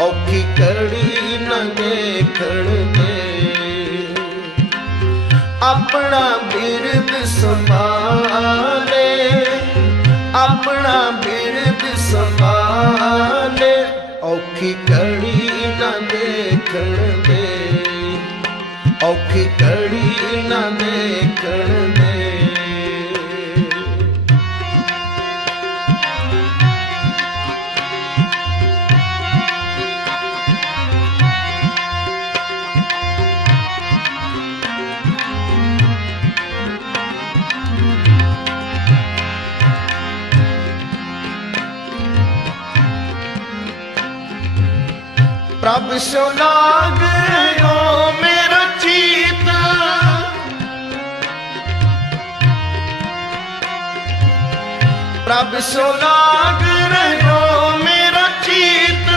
ਔਖੀ ਕੜੀ ਨਾ ਦੇਖਣ ਦੇ ਆਪਣਾ ਬਿਰਦ ਸੰਭਾਲੇ, ਆਪਣਾ ਬਿਰਦ ਸੰਭਾਲੇ। ਔਖੀ ਕੜੀ ਨਾ ਦੇਖਣ ਦੇ ਔਖੀ ਕੜੀ ਨਾ ਦੇਖਣ ਪ੍ਰਭ ਸੋ ਲਾਗਿਓ ਮੇਰਾ ਚੀਤ। ਪ੍ਰਭ ਸੋ ਲਾਗ